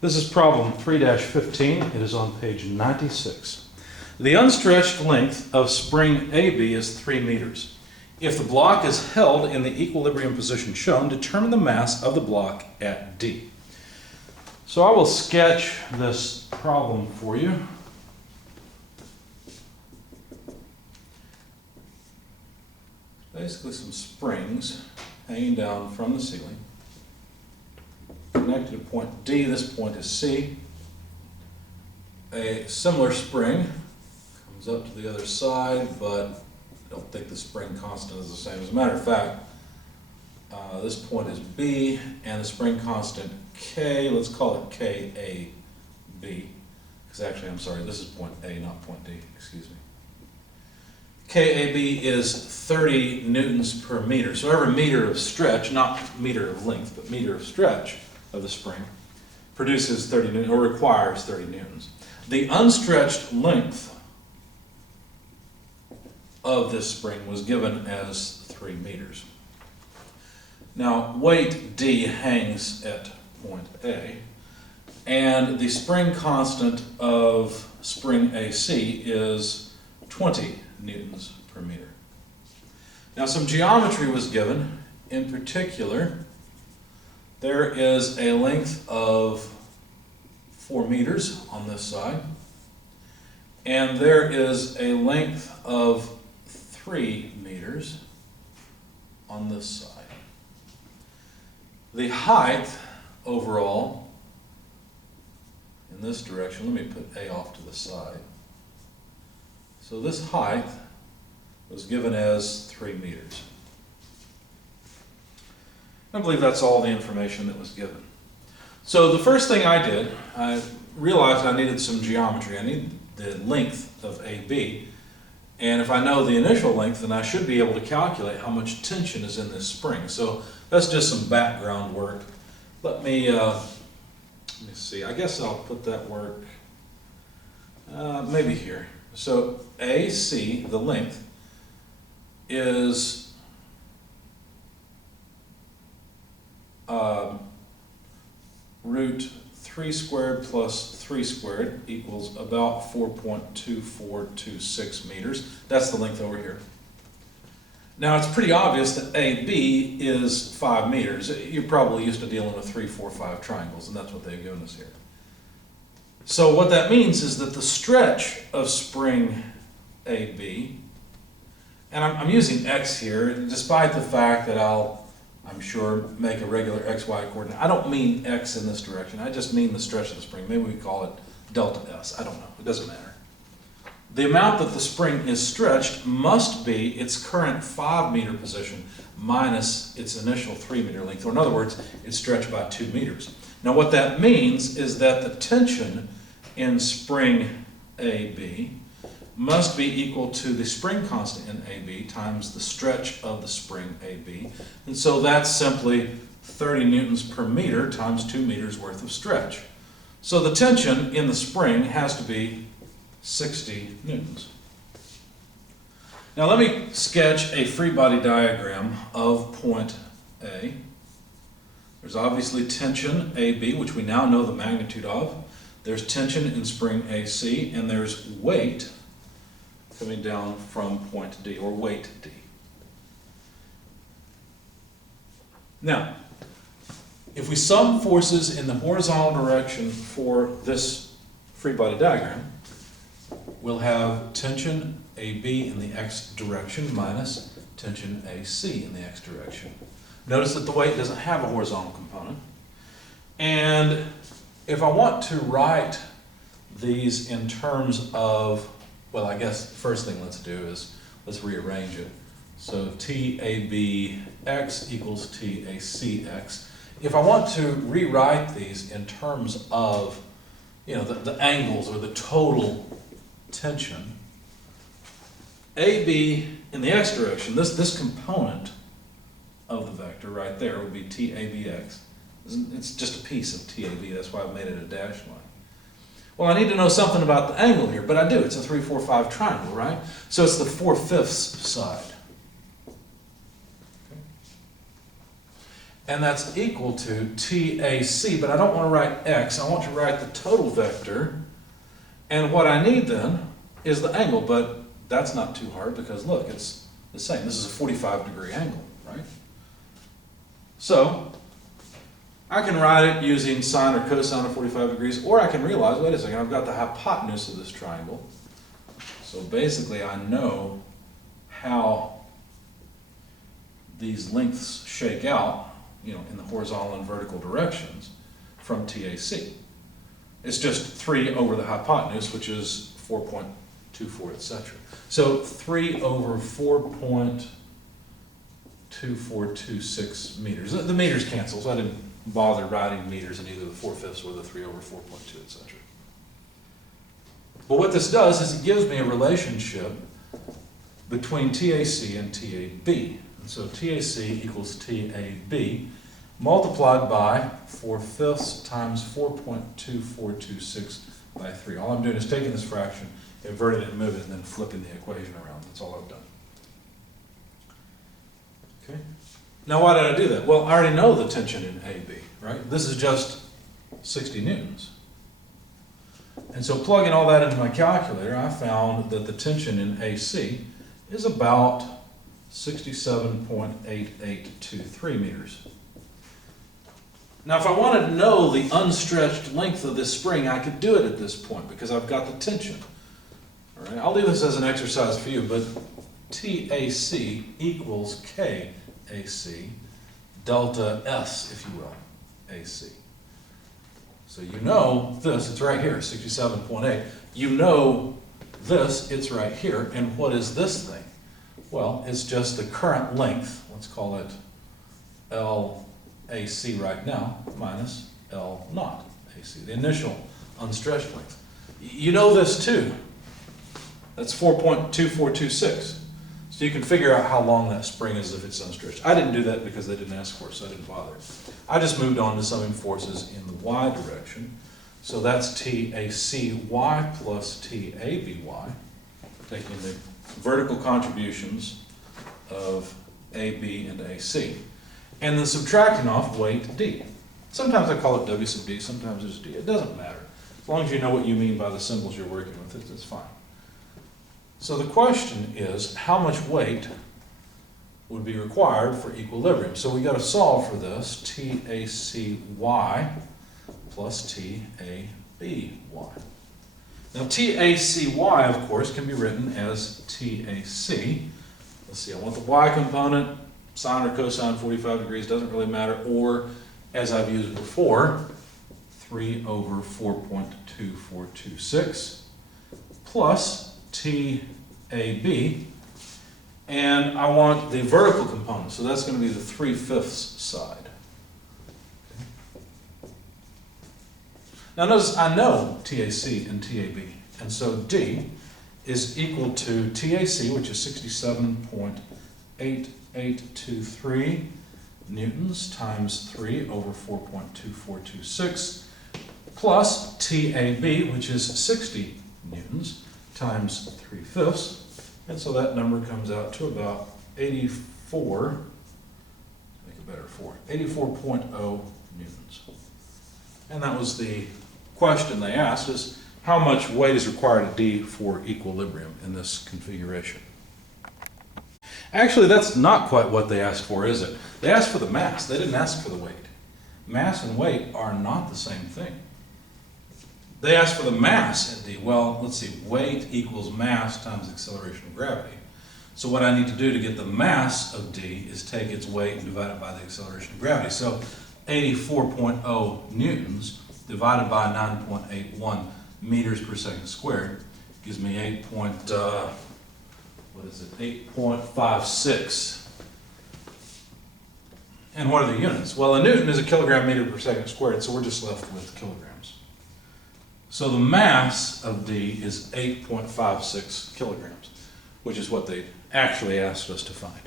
This is problem 3-15. It is on page 96. The unstretched length of spring AB is 3 meters. If the block is held in the equilibrium position shown, determine the mass of the block at D. So I will sketch this problem for you. Basically some springs hanging down from the ceiling, connected to point D. This point is C. A similar spring comes up to the other side, but I don't think the spring constant is the same. As a matter of fact, this point is B, and the spring constant K, let's call it KAB, because actually, I'm sorry, this is point A, not point D, excuse me. KAB is 30 newtons per meter. So every meter of stretch, not meter of length, but meter of stretch of the spring, produces 30 newtons, or requires 30 newtons. The unstretched length of this spring was given as 3 meters. Now, weight D hangs at point A, and the spring constant of spring AC is 20 newtons per meter. Now, some geometry was given. In particular, there is a length of 4 meters on this side, and there is a length of 3 meters on this side. The height overall in this direction, let me put A off to the side. So this height was given as 3 meters. I believe that's all the information that was given. So the first thing I did, I realized I needed some geometry. I need the length of AB. And if I know the initial length, then I should be able to calculate how much tension is in this spring. So that's just some background work. Let me see. I guess I'll put that work maybe here. So AC, the length, is root 3 squared plus 3 squared equals about 4.2426 meters. That's the length over here. Now, it's pretty obvious that AB is 5 meters. You're probably used to dealing with 3, 4, 5 triangles, and that's what they've given us here. So what that means is that the stretch of spring AB, and I'm using X here, despite the fact that I'm sure, make a regular XY coordinate. I don't mean X in this direction. I just mean the stretch of the spring. Maybe we call it delta S. I don't know. It doesn't matter. The amount that the spring is stretched must be its current 5 meter position minus its initial 3 meter length. Or in other words, it's stretched by 2 meters. Now what that means is that the tension in spring AB must be equal to the spring constant in AB times the stretch of the spring AB. And so that's simply 30 newtons per meter times 2 meters worth of stretch. So the tension in the spring has to be 60 newtons. Now let me sketch a free body diagram of point A. There's obviously tension AB, which we now know the magnitude of. There's tension in spring AC, and there's weight coming down from point D, or weight D. Now, if we sum forces in the horizontal direction for this free body diagram, we'll have tension AB in the X direction minus tension AC in the X direction. Notice that the weight doesn't have a horizontal component. And if I want to write these in terms of, well, I guess the first thing let's do is let's rearrange it. So TABX equals TACX. If I want to rewrite these in terms of, the angles or the total tension, AB in the X direction, this component of the vector right there would be TABX. It's just a piece of TAB, that's why I've made it a dashed line. Well, I need to know something about the angle here, but I do. It's a 3, 4, 5 triangle, right? So it's the 4/5 side. Okay. And that's equal to TAC, but I don't want to write X, I want to write the total vector. And what I need then is the angle, but that's not too hard because look, it's the same. This is a 45-degree angle, right? So I can write it using sine or cosine of 45 degrees, or I can realize, wait a second, I've got the hypotenuse of this triangle. So basically I know how these lengths shake out, in the horizontal and vertical directions from TAC. It's just 3 over the hypotenuse, which is 4.24, etc. So 3 over 4.2426 meters. The meters cancel, so I didn't bother writing meters in either the 4/5 or the 3 over 4.2, etc. But what this does is it gives me a relationship between TAC and TAB. And so TAC equals TAB multiplied by 4/5 times 4.2426 by 3. All I'm doing is taking this fraction, inverting it and moving it, and then flipping the equation around. That's all I've done. Okay. Now why did I do that? Well, I already know the tension in AB, right? This is just 60 newtons. And so plugging all that into my calculator, I found that the tension in AC is about 67.8823 meters. Now, if I wanted to know the unstretched length of this spring, I could do it at this point because I've got the tension. All right, I'll leave this as an exercise for you, but TAC equals KAC, delta S, if you will, AC. So you know this, it's right here, 67.8. You know this, it's right here. And what is this thing? Well, it's just the current length, let's call it LAC right now, minus L naught AC, the initial unstretched length. You know this too. That's 4.2426. So you can figure out how long that spring is if it's unstretched. I didn't do that because they didn't ask for it, so I didn't bother. I just moved on to summing forces in the y direction. So that's TACY plus TABY, taking the vertical contributions of AB and AC. And then subtracting off weight D. Sometimes I call it W sub D, sometimes it's D. It doesn't matter. As long as you know what you mean by the symbols you're working with, it's fine. So the question is, how much weight would be required for equilibrium? So we got to solve for this, TACY plus TABY. Now TACY, of course, can be written as TAC. Let's see, I want the y component, sine or cosine 45 degrees, doesn't really matter, or, as I've used before, 3 over 4.2426 plus TAB, and I want the vertical component, so that's going to be the 3/5 side. Now notice I know TAC and TAB, and so D is equal to TAC, which is 67.8823 newtons times 3 over 4.2426 plus TAB, which is 60 newtons times 3/5, and so that number comes out to about 84, make it better, 84.0 newtons. And that was the question they asked, is how much weight is required at D for equilibrium in this configuration? Actually, that's not quite what they asked for, is it? They asked for the mass, they didn't ask for the weight. Mass and weight are not the same thing. They asked for the mass at D. Well, let's see, weight equals mass times acceleration of gravity. So what I need to do to get the mass of D is take its weight and divide it by the acceleration of gravity. So 84.0 newtons divided by 9.81 meters per second squared gives me 8.56. And what are the units? Well, a newton is a kilogram meter per second squared, so we're just left with kilograms. So the mass of D is 8.56 kilograms, which is what they actually asked us to find.